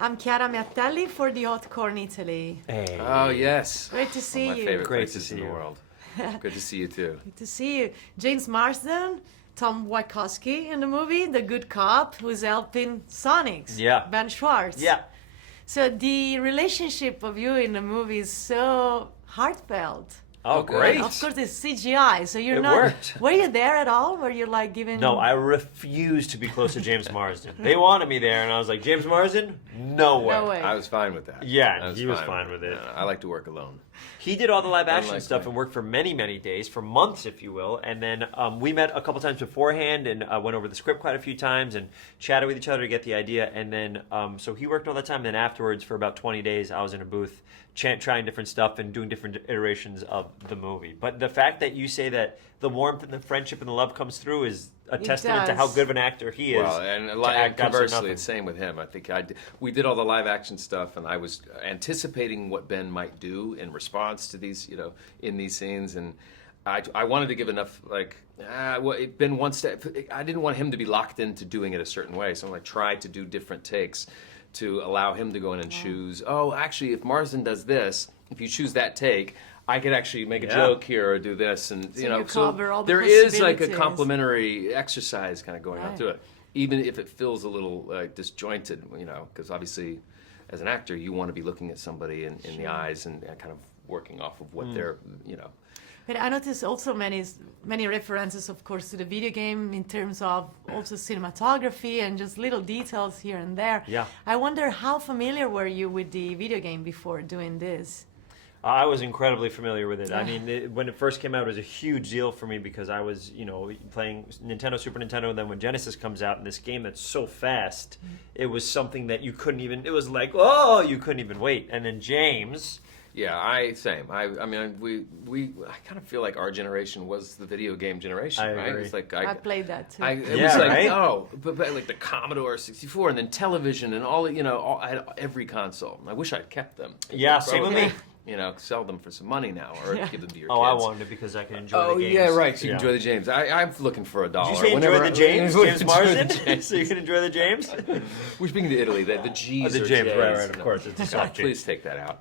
I'm Chiara Meattelli for the Hot Corn Italy. Hey. Oh, yes. Great to see One of my you. favorite Great to places see in the you. world. Good to see you, too. Good to see you. James Marsden, Tom Wachowski in the movie, the good cop who's helping Sonic's Yeah. Ben Schwartz. Yeah. So the relationship of you in the movie is so heartfelt. Oh, great. And of course, it's CGI, so you're It not. worked. Were you there at all? Were you like giving? No, I refused to be close to James Marsden. They wanted me there, and I was like, James Marsden? No way. No way. I was fine with that. Yeah, he was fine with it. I like to work alone. He did all the live action Unlike stuff me. and worked for many, many days, for months, if you will. And then we met a couple times beforehand and went over the script quite a few times and chatted with each other to get the idea. And then, so he worked all the time. And then afterwards, for about 20 days, I was in a booth trying different stuff and doing different iterations of the movie. But the fact that you say that the warmth and the friendship and the love comes through is a testament to how does. good of an actor he is. Well, and to act absolutely conversely, nothing. it's same with him. I think we did all the live action stuff, and I was anticipating what Ben might do in response to these, in these scenes, and I wanted to give enough, Ben wants to. I didn't want him to be locked into doing it a certain way, so I tried to do different takes to allow him to go in and choose. Oh, actually, if Marsden does this, if you choose that take, I could actually make a joke here or do this, and So you cover all the there is like a possibilities. complementary exercise kind of going on Right. through it, even if it feels a little disjointed, because obviously, as an actor, you want to be looking at somebody in the eyes and kind of working off of what they're. But I noticed also many references, of course, to the video game in terms of also cinematography and just little details here and there. Yeah. I wonder how familiar were you with the video game before doing this? I was incredibly familiar with it. I mean, when it first came out, it was a huge deal for me because I was, playing Nintendo, Super Nintendo, and then when Genesis comes out in this game that's so fast, it was something that you couldn't even, it was like, oh, you couldn't even wait. And then James... Yeah, same. I mean, I kind of feel like our generation was the video game generation, I right? agree. It's like I played that too. it Yeah, was like right? but like the Commodore 64 and then television and all I had every console. I wish I'd kept them. Yeah, same with me. Sell them for some money now or give them to your Oh, kids. I wanted it because I can enjoy the games. yeah, right. So you Yeah. enjoy the James. I'm looking for $1. Did you say enjoy the James? James Marsden? So you can enjoy the James? We're speaking to Italy. The G's the are James, J's. right, of course. It's a soft G. Please take that out.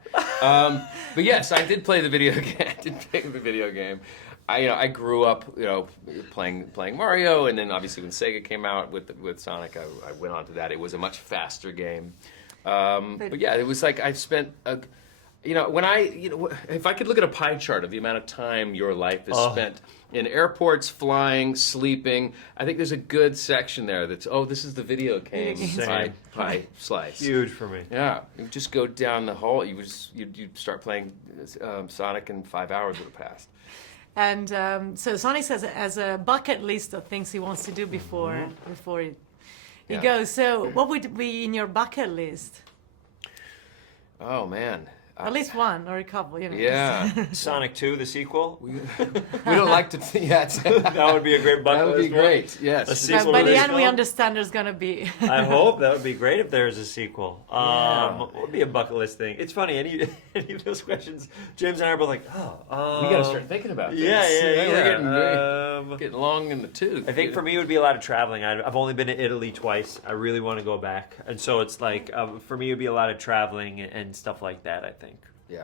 But yes, I did play the video game. I did play the video game. I grew up, playing Mario, and then obviously when Sega came out with Sonic, I went on to that. It was a much faster game. But yeah, it was like I spent if I could look at a pie chart of the amount of time your life is spent in airports, flying, sleeping, I think there's a good section there that's, this is the video game Same. pie slice. Huge for me. Yeah, you just go down the hall, you'd start playing Sonic in 5 hours would have passed. And so Sonic has a bucket list of things he wants to do before he goes. So what would be in your bucket list? Oh, man. At least one or a couple, Yeah. Sonic 2, the sequel? We don't like to That would be a great bucket that would be list one. great, A yes. sequel By to the this end, we film? understand there's going to be. I hope that would be great if there's a sequel. What would be a bucket list thing? It's funny, any of those questions, James and I are both like, We got to start thinking about this. Yeah. We're getting long in the tooth. I think for me it would be a lot of traveling. I've only been to Italy twice. I really want to go back. And so it's like, for me it would be a lot of traveling and stuff like that, I think. Yeah,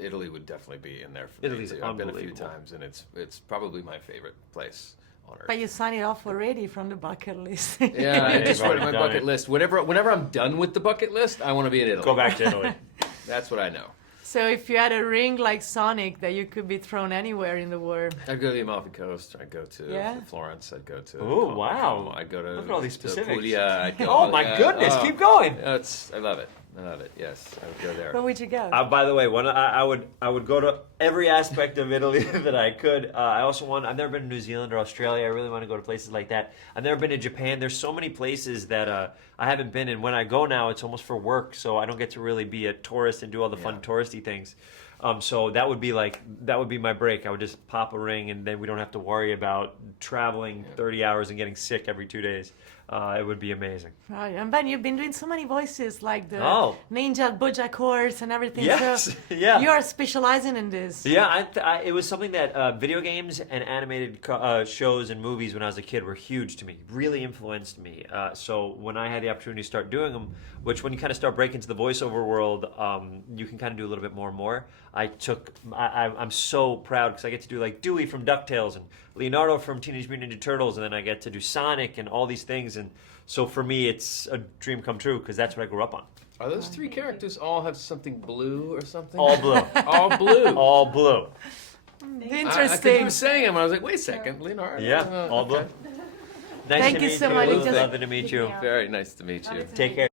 Italy would definitely be in there for Italy's me too. I've been a few unbelievable. times, and it's probably my favorite place on earth. But you signed it off already from the bucket list. Yeah, I just I've wrote my done bucket it. list. Whenever I'm done with the bucket list, I want to be in Italy. Go back to Italy. That's what I know. So if you had a ring like Sonic that you could be thrown anywhere in the world. I'd go to the Amalfi Coast. I'd go to Yeah? Florence. I'd go to. Ooh, wow. I'd go to. Look at all these to specifics. Puglia. I'd go, Oh my goodness, keep going. I love it. Yes, I would go there. Where would you go? By the way, I would go to every aspect of Italy that I could. I've never been to New Zealand or Australia. I really want to go to places like that. I've never been to Japan. There's so many places that I haven't been, and when I go now, it's almost for work, so I don't get to really be a tourist and do all the fun touristy things. So that would be my break. I would just pop a ring, and then we don't have to worry about traveling 30 hours and getting sick every 2 days. it would be amazing. Right, and Ben, you've been doing so many voices, like the Oh. Ninja Bojack horse and everything. Yes, So yeah. you are specializing in this. Yeah, it was something that video games and animated shows and movies when I was a kid were huge to me, really influenced me. So when I had the opportunity to start doing them, which when you kind of start breaking into the voiceover world, you can kind of do a little bit more and more. I'm so proud because I get to do like Dewey from DuckTales and Leonardo from Teenage Mutant Ninja Turtles, and then I get to do Sonic and all these things. And so for me, it's a dream come true because that's what I grew up on. Are those three characters all have something blue or something? All blue. All blue. All blue. Interesting. You were saying them, I was like, wait a second, Leonardo. Yeah, all blue. Okay. Nice Thank to you meet so you. much. Lovely to meet you. Very nice to meet you. Take care.